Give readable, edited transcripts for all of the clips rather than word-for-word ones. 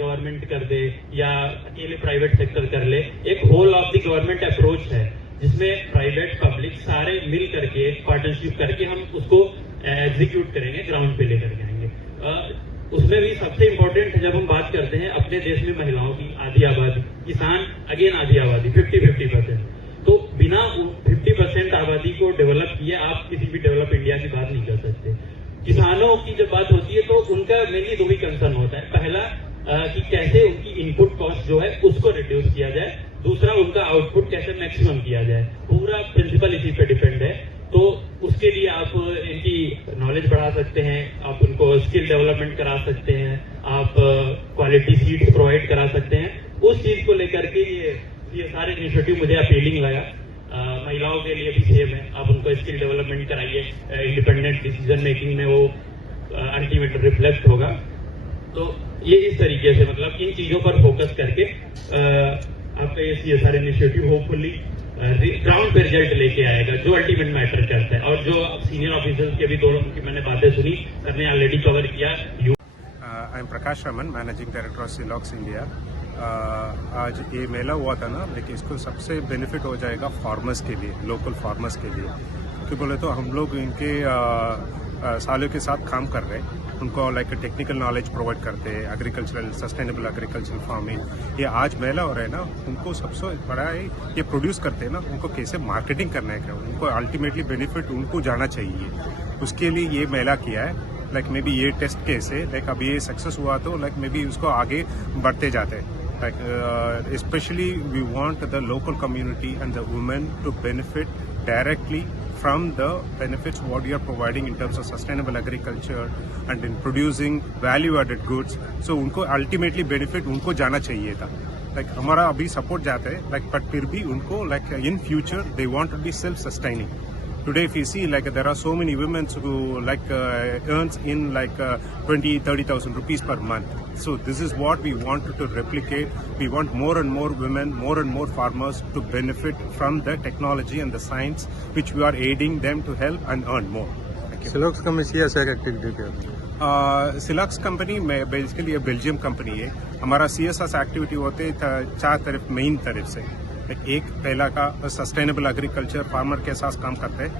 Government कर दे या अकेले प्राइवेट सेक्टर कर ले, एक whole of the government approach है जिसमें प्राइवेट पब्लिक सारे मिल करके पार्टनरशिप करके हम उसको एग्जीक्यूट करेंगे, ग्राउंड पे लेकर जाएंगे। उसमें भी सबसे इम्पोर्टेंट जब हम बात करते हैं अपने देश में महिलाओं की आधी आबादी, किसान अगेन आधी आबादी 50-50%, तो बिना 50% आबादी को डेवलप किए आप किसी भी डेवलप इंडिया की बात नहीं कर सकते। किसानों की जब बात होती है तो उनका मेनली दो ही कंसर्न होता है, पहला कि कैसे उनकी इनपुट कॉस्ट जो है उसको रिड्यूस किया जाए, दूसरा उनका आउटपुट कैसे मैक्सिमम किया जाए। पूरा प्रिंसिपल इसी पे डिपेंड है। तो उसके लिए आप इनकी नॉलेज बढ़ा सकते हैं, आप उनको स्किल डेवलपमेंट करा सकते हैं, आप क्वालिटी सीड्स प्रोवाइड करा सकते हैं। उस चीज को लेकर के ये सारे इनिशिएटिव मुझे अपीलिंग लगा। महिलाओं के लिए भी सेम है, आप उनको स्किल डेवलपमेंट कराइए, इंडिपेंडेंट डिसीजन मेकिंग में वो अल्टीमेट रिफ्लेक्ट होगा। तो ये इस तरीके से मतलब इन चीजों पर फोकस करके आपका ये सारे इनिशिएटिव होपफुली ग्राउंड पे रिजल्ट लेके आएगा, जो अल्टीमेट मैटर करता है। और जो सीनियर ऑफिसर्स के भी दोनों की मैंने बातें सुनी, सर ने ऑलरेडी कवर किया। I am Prakash Raman, managing director of Silox India. आज ये मेला हुआ था ना, लेकिन इसको सबसे बेनिफिट हो जाएगा फार्मर्स के लिए, लोकल फार्मर्स के लिए। क्योंकि बोले तो हम लोग इनके सालों के साथ काम कर रहे हैं, उनको लाइक टेक्निकल नॉलेज प्रोवाइड करते हैं, एग्रीकल्चरल सस्टेनेबल एग्रीकल्चरल फार्मिंग। ये आज मेला हो रहा है ना, उनको सबसे बड़ा है ये प्रोड्यूस करते हैं ना, उनको कैसे मार्केटिंग करना है, क्या उनको अल्टीमेटली बेनिफिट उनको जाना चाहिए। उसके लिए ये मेला किया है। लाइक मे बी ये टेस्ट केस है, लाइक अब ये सक्सेस हुआ तो लाइक मे बी उसको आगे बढ़ते जाते हैं। Like especially we want the local community and the women to benefit directly from the benefits what we are providing in terms of sustainable agriculture and in producing value added goods. So उनको ultimately benefit उनको जाना चाहिए था। Like हमारा अभी support जाता है, like but फिर भी उनको like in future they want to be self sustaining. Today if you see like there are so many women who like earns in like 20,000-30,000 rupees per month. So this is what we want to replicate. We want more and more women, more and more farmers to benefit from the technology and the science which we are aiding them to help and earn more. Silox company ऐसा activity क्या? Silox company में basically Belgium company है। हमारा CSR activity होते चार तरफ main तरफ से। एक पहला का सस्टेनेबल एग्रीकल्चर फार्मर के साथ काम करते हैं।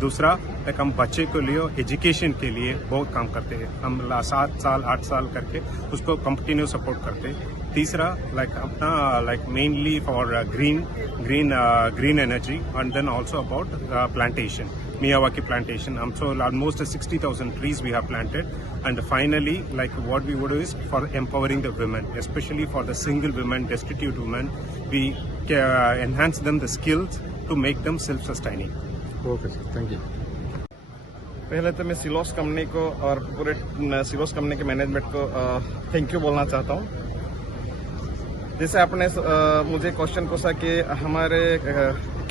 दूसरा लाइक हम बच्चे के लिए एजुकेशन के लिए बहुत काम करते हैं, हम 7 साल 8 साल करके उसको कंटिन्यू सपोर्ट करते हैं। तीसरा लाइक अपना like mainly for green energy and then also about plantation, Miyawaki plantation. So almost 60,000 trees we have planted. And finally, like what we would do is for empowering the women, especially for the single women, destitute women, we enhance them the skills to make them self-sustaining. Okay, sir. Thank you. पहले तो मैं सिलॉक्स company को और पूरे सिलॉक्स company के management को thank you बोलना चाहता हूँ। जैसे आपने मुझे क्वेश्चन पूछा कि हमारे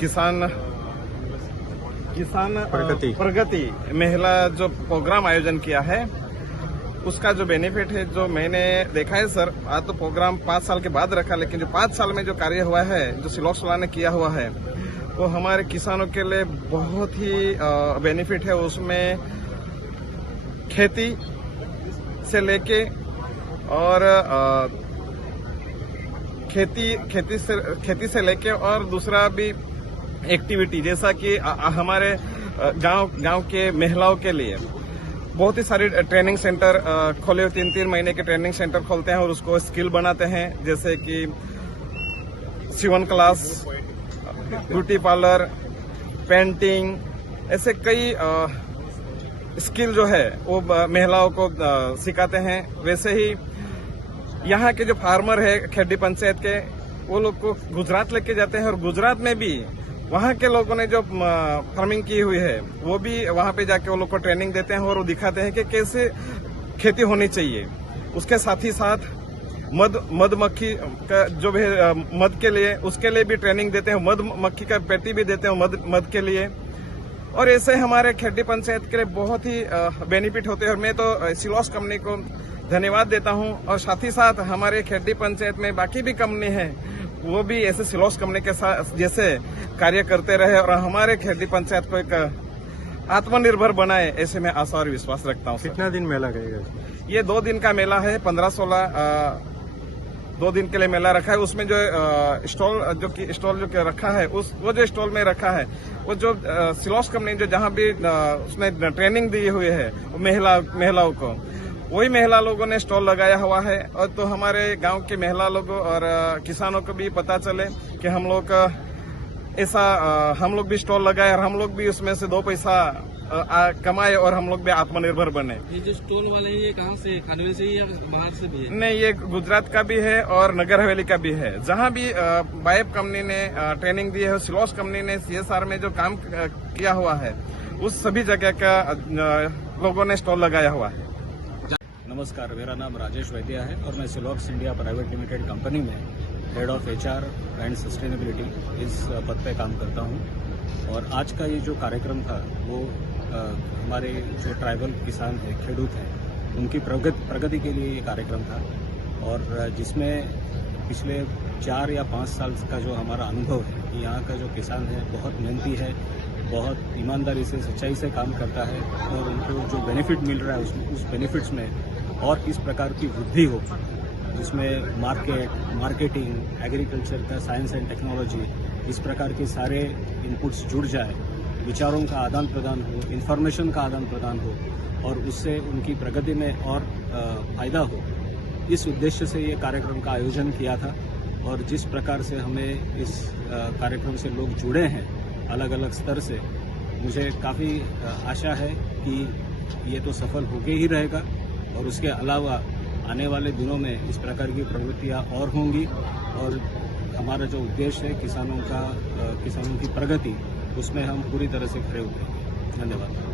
किसान प्रगति महिला जो प्रोग्राम आयोजन किया है उसका जो बेनिफिट है, जो मैंने देखा है सर, आज तो प्रोग्राम 5 साल के बाद रखा, लेकिन जो 5 साल में जो कार्य हुआ है, जो सिलॉक्स वाला ने किया हुआ है, वो हमारे किसानों के लिए बहुत ही बेनिफिट है। उसमें खेती से लेके और खेती से लेके और दूसरा भी एक्टिविटी, जैसा कि हमारे गांव के महिलाओं के लिए बहुत ही सारे ट्रेनिंग सेंटर खोले, 3-3 महीने के ट्रेनिंग सेंटर खोलते हैं और उसको स्किल बनाते हैं, जैसे कि Sivan class, beauty parlour, painting, ऐसे कई स्किल जो है वो महिलाओं को सिखाते हैं। वैसे ही यहाँ के जो फार्मर है खेड़ी पंचायत के, वो लोग को गुजरात लेके जाते हैं और गुजरात में भी वहाँ के लोगों ने जो फार्मिंग की हुई है वो भी वहाँ पे जाके वो लोग को ट्रेनिंग देते हैं और वो दिखाते हैं कि कैसे खेती होनी चाहिए। उसके साथ ही साथ मधुमक्खी का जो भी मध के लिए, उसके लिए भी ट्रेनिंग देते हैं, मधुमक्खी का पेटी भी देते हैं मध के लिए। और ऐसे हमारे खेड़ी पंचायत के लिए बहुत ही बेनिफिट होते हैं और मैं तो सिलॉक्स कंपनी को धन्यवाद देता हूं। और साथ ही साथ हमारे खेड़ी पंचायत में बाकी भी कंपनी है, वो भी ऐसे सिलॉक्स कंपनी के साथ जैसे कार्य करते रहे और हमारे खेड़ी पंचायत को एक आत्मनिर्भर बनाए, ऐसे मैं आशा और विश्वास रखता हूँ। कितना दिन मेला रहेगा? ये 2 दिन का मेला है, 15-16 2 दिन के लिए मेला रखा है। उसमें जो स्टॉल जो रखा है, वो जो स्टॉल में रखा है, वो जो सिलॉक्स कंपनी जो जहाँ भी उसने ट्रेनिंग दी हुई है महिलाओं को, वही महिला लोगों ने स्टॉल लगाया हुआ है। और तो हमारे गांव के महिला लोगों और किसानों को भी पता चले कि हम लोग हम लोग भी स्टॉल लगाए और हम लोग भी उसमें से 2 पैसा कमाए और हम लोग भी आत्मनिर्भर बने। ये जो स्टॉल वाले हैं, ये कहाँ से, खानवे से ही या बाहर से भी है? नहीं, ये गुजरात का भी है और नगर हवेली का भी है। जहाँ भी बायब कंपनी ने ट्रेनिंग दी है, सिलॉक्स कंपनी ने CSR में जो काम किया हुआ है, उस सभी जगह का लोगों ने स्टॉल लगाया हुआ है। नमस्कार, मेरा नाम राजेश वैद्या है और मैं सिलॉक्स इंडिया प्राइवेट लिमिटेड कंपनी में head of HR and sustainability इस पद पे काम करता हूं। और आज का ये जो कार्यक्रम था वो हमारे जो ट्राइबल किसान हैं, खेडूत हैं, उनकी प्रगति के लिए ये कार्यक्रम था। और जिसमें पिछले 4 या 5 साल का जो हमारा अनुभव है, यहाँ का जो किसान है बहुत मेहनती है, बहुत ईमानदारी से, सच्चाई से काम करता है और उनको जो बेनिफिट मिल रहा है उस बेनिफिट्स में और किस प्रकार की वृद्धि हो, जिसमें मार्केटिंग, एग्रीकल्चर का साइंस एंड टेक्नोलॉजी, इस प्रकार के सारे इनपुट्स जुड़ जाए, विचारों का आदान प्रदान हो, इन्फॉर्मेशन का आदान प्रदान हो और उससे उनकी प्रगति में और फायदा हो, इस उद्देश्य से ये कार्यक्रम का आयोजन किया था। और जिस प्रकार से हमें इस कार्यक्रम से लोग जुड़े हैं अलग अलग स्तर से, मुझे काफ़ी आशा है कि ये तो सफल होके ही रहेगा और उसके अलावा आने वाले दिनों में इस प्रकार की प्रवृत्तियाँ और होंगी और हमारा जो उद्देश्य है किसानों की प्रगति, उसमें हम पूरी तरह से खरे उतरेंगे। धन्यवाद।